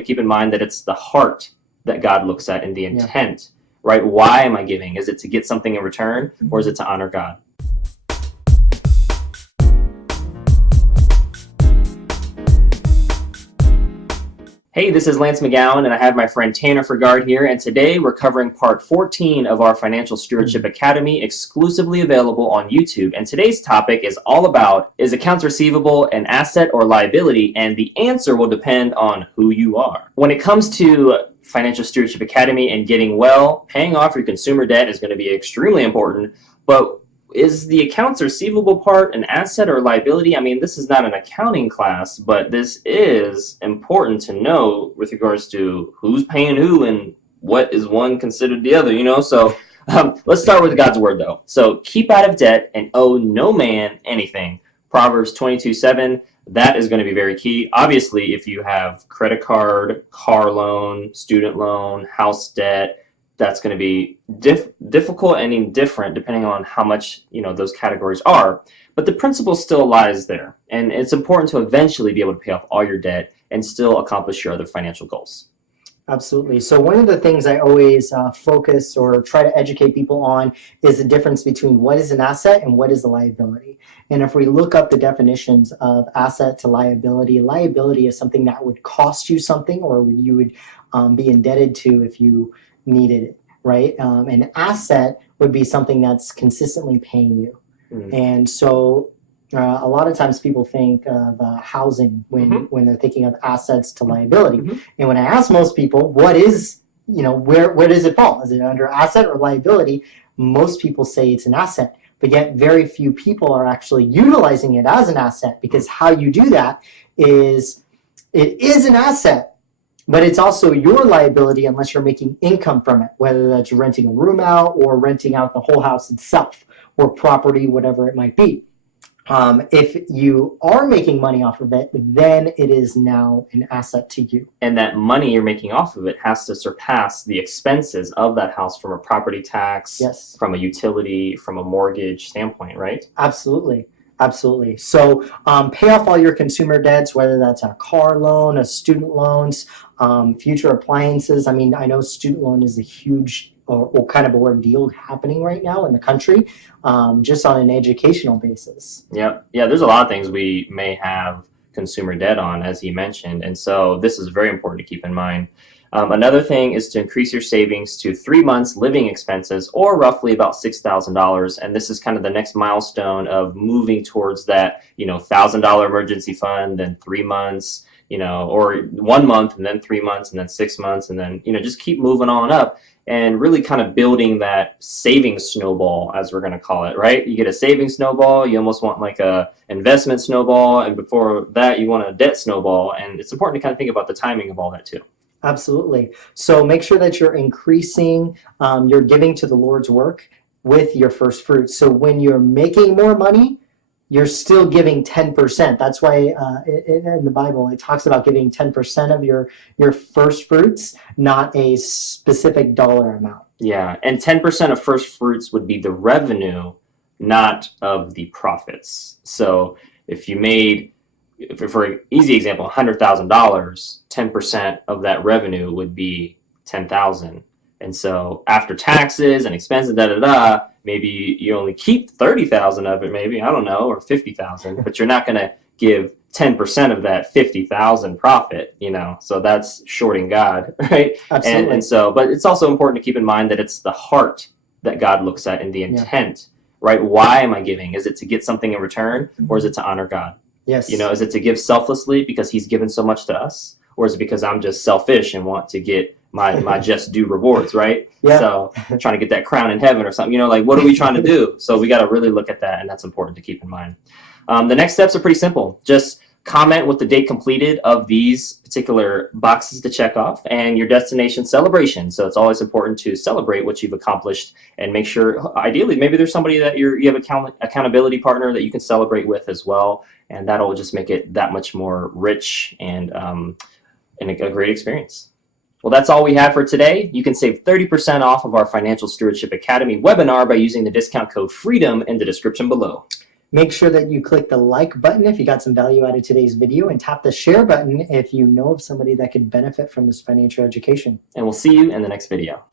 to keep in mind that it's the heart that God looks at and the Yeah. intent, right? Why am I giving? Is it to get something in return, or is it to honor God? Hey, this is Lance McGowan, and I have my friend Tanner Fergard here, and today we're covering part 14 of our Financial Stewardship Academy, exclusively available on YouTube. And today's topic is all about, is accounts receivable an asset or liability? And the answer will depend on who you are. When it comes to Financial Stewardship Academy and getting well, paying off your consumer debt is going to be extremely important, but is the accounts receivable part an asset or liability? I mean, this is not an accounting class, but this is important to know with regards to who's paying who and what is one considered the other, you know? So let's start with God's word, though. So keep out of debt and owe no man anything. Proverbs 22:7, that is going to be very key. Obviously, if you have credit card, car loan, student loan, house debt, that's going to be difficult and different depending on how much, you know, those categories are. But the principle still lies there. And it's important to eventually be able to pay off all your debt and still accomplish your other financial goals. Absolutely. So one of the things I always focus or try to educate people on is the difference between what is an asset and what is a liability. And if we look up the definitions of asset to liability, liability is something that would cost you something or you would be indebted to if you needed it, right? An asset would be something that's consistently paying you. And so a lot of times people think of housing when they're thinking of assets to liability. And when I ask most people, what is, you know, where does it fall? Is it under asset or liability? Most people say it's an asset, but yet very few people are actually utilizing it as an asset, because how you do that is it is an asset, but it's also your liability unless you're making income from it, whether that's renting a room out or renting out the whole house itself or property, whatever it might be. If you are making money off of it, then it is now an asset to you. And that money you're making off of it has to surpass the expenses of that house from a property tax, Yes. from a utility, from a mortgage standpoint, right? Absolutely. Absolutely. So pay off all your consumer debts, whether that's a car loan, a student loans, future appliances. I mean, I know student loan is a huge or kind of ordeal happening right now in the country, just on an educational basis. Yeah, there's a lot of things we may have consumer debt on, as he mentioned, and so this is very important to keep in mind. Another thing is to increase your savings to 3 months living expenses, or roughly about $6,000. And this is kind of the next milestone of moving towards that, you know, $1,000 emergency fund, then 3 months, you know, or 1 month, and then 3 months, and then 6 months, and then, you know, just keep moving on up and really kind of building that savings snowball, as we're going to call it, right? You get a savings snowball, you almost want like a investment snowball, and before that, you want a debt snowball. And it's important to kind of think about the timing of all that too. Absolutely. So make sure that you're increasing your giving to the Lord's work with your first fruits. So when you're making more money, you're still giving 10%. That's why in the Bible it talks about giving 10% of your first fruits, not a specific dollar amount. Yeah, and 10% of first fruits would be the revenue, not of the profits. So if you made, for an easy example, $100,000, 10% of that revenue would be $10,000. And so after taxes and expenses, maybe you only keep 30,000 of it, maybe, I don't know, or 50,000, but you're not going to give 10% of that 50,000 profit, you know, so that's shorting God, right? Absolutely. And so, but it's also important to keep in mind that it's the heart that God looks at and the intent, right? Why am I giving? Is it to get something in return, or is it to honor God? Yes. You know, is it to give selflessly because he's given so much to us, or is it because I'm just selfish and want to get my just due rewards, right? Yeah. So trying to get that crown in heaven or something, you know, like what are we trying to do? So we got to really look at that, and that's important to keep in mind. The next steps are pretty simple. Just comment with the date completed of these particular boxes to check off and your destination celebration. So it's always important to celebrate what you've accomplished and make sure, ideally, maybe there's somebody that you have accountability partner that you can celebrate with as well. And that'll just make it that much more rich and a great experience. Well, that's all we have for today. You can save 30% off of our Financial Stewardship Academy webinar by using the discount code FREEDOM in the description below. Make sure that you click the like button if you got some value out of today's video, and tap the share button if you know of somebody that could benefit from this financial education. And we'll see you in the next video.